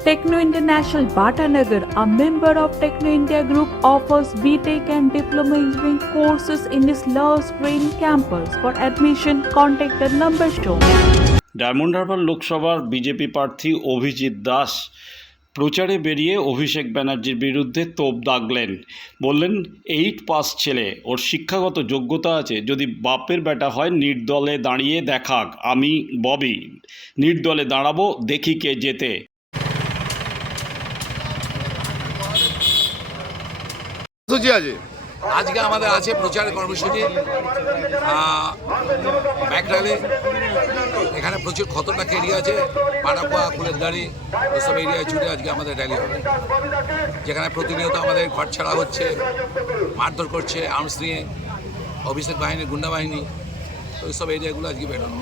Techno International Bhatanagar, a member of Techno India Group, offers BTEC and Diploma Engineering courses in its Love Green campus. For admission, contact the number shown. Diamond Harbour লোকসভার BJP প্রার্থী অভিজিৎ দাস প্রচারে বেরিয়ে অভিষেক ব্যানার্জির বিরুদ্ধে তোপ দাগলেন বললেন eight pass ছেলে ওর শিক্ষাগত যোগ্যতা আছে যদি বাপের বেটা হয় নির্দলে দাঁড়িয়ে দেখাক আমি ববি নির্দলে দাঁড়াবো দেখি কে যেতে সূচি আছে? আজকে আমাদের আছে প্রচার কর্মসূচি ব্যাক র্যালি এখানে প্রচুর খতরনাক এরিয়া আছে পাড়াপোয়া কুলেরদারি ওসব এরিয়ায় ছুটে আজকে আমাদের র্যালি হবে। যেখানে প্রতিনিয়ত আমাদের ঘর ছাড়া হচ্ছে মারধর করছে আর্মস নিয়ে অভিষেক বাহিনী গুন্ডা বাহিনী তো ওইসব এরিয়াগুলো আজকে বেরোনো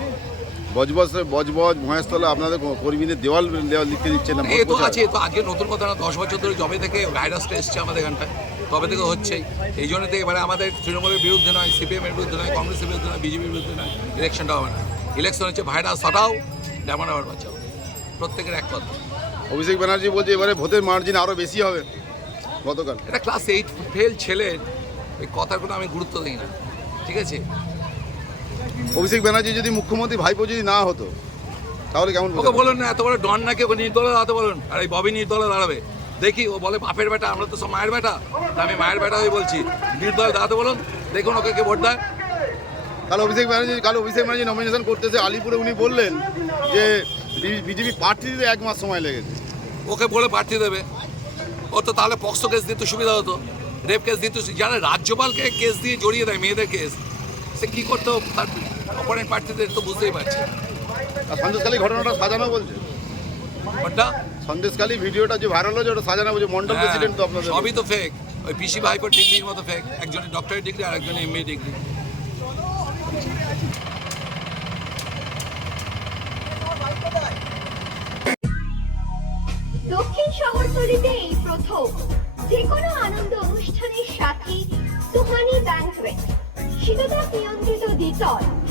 বজবজ বজবজ মহেশতলা আপনাদের কর্মীদের দেওয়াল দেওয়াল লিখতে দিচ্ছে না এ তো আছে তো আজকে নতুন কথা না দশ বছর ধরে জবে থেকে ভাইরাসটা এসছে আমাদের এখানটায়। তবে থেকে হচ্ছেই। এই জন্য থেকে এবারে আমাদের তৃণমূলের বিরুদ্ধে নয় সিপিএমের বিরুদ্ধে নয় কংগ্রেসের বিরুদ্ধে নয় বিজেপির বিরুদ্ধে নয় ইলেকশনটা হবে না। ইলেকশন হচ্ছে ভাইরাস হটাও যেমন আবার বাঁচাও। প্রত্যেকের এক কথা। অভিষেক ব্যানার্জি বলছে এবারে ভোটের মার্জিন আরও বেশি হবে। গতকাল। এটা ক্লাস এইট ফেল ছেলের এই কথার কোনো আমি গুরুত্ব দিই না। ঠিক আছে? অভিষেক ব্যানার্জি যদি মুখ্যমন্ত্রী ভাইপো যদি না হতো তাহলে কেমন ওকে? বলুন না এত বড় ডন নাকি ওকে নির্দলে দাঁড়াতে বলুন? আর এই ববি নির্দলে দাঁড়াবে। দেখি ও বলে বাপের বেটা আমরা তো সব মায়ের বেটা। আমি মায়ের বেটা হয়ে বলছি নির্দলে দাঁড়াতে বলুন দেখুন ওকে কে ভোট দেয়। কাল অভিষেক ব্যানার্জি কাল অভিষেক ব্যানার্জি নমিনেশন করতেছে আলিপুরে উনি বললেন যে বিজেপি প্রার্থী দিতে এক মাস সময় লেগেছে। ওকে বলে প্রার্থী দেবে। ও তো তাহলে পক্সো কেস দিতে সুবিধা হতো রেপ কেস দিতে যারা রাজ্যপালকে কেস দিয়ে জড়িয়ে দেয় মেয়েদের কেস। সে কী করতো তার অপোনেন্ট প্রার্থীদের তো বুঝতেই পারছে। আর সন্দেশখালী ঘটনাটা সাজানো বলছে। ওটা সন্দেশখালী ভিডিওটা যে ভাইরাল হয়েছে ওটা সাজানো বলছে মন্ডল হ্যাঁ, প্রেসিডেন্ট তো আপনাদের। সবই তো ফেক ওই পিসি ভাইপোর ডিগ্রির মতো ফেক একজনের ডক্টরেট ডিগ্রি আর একজনের এমএ ডিগ্রি দক্ষিণ শহরতলিতে এই প্রথম যে কোনো আনন্দ অনুষ্ঠানের সাথে সুহানি ব্যাংকুয়েট শীততাপ নিয়ন্ত্রিত দ্বিতল।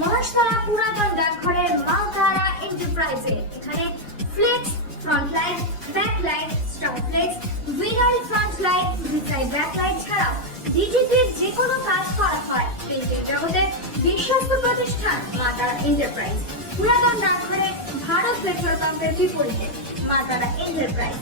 মহেশতলা পুরাতন ডাকঘরের মালতারা এন্টারপ্রাইজে এখানে flex front light back light star flex vinyl front light ভিসাইড back light ছাড়াও ডিজিটির যে কোনো কাজ করা হয়। প্রিন্টিং জগতে বিশ্বস্ত প্রতিষ্ঠান মাতারা এন্টারপ্রাইজ পুরাতন ডাকঘরে ভারত পেট্রোল পাম্পের বিপরীতে মাতারা এন্টারপ্রাইজ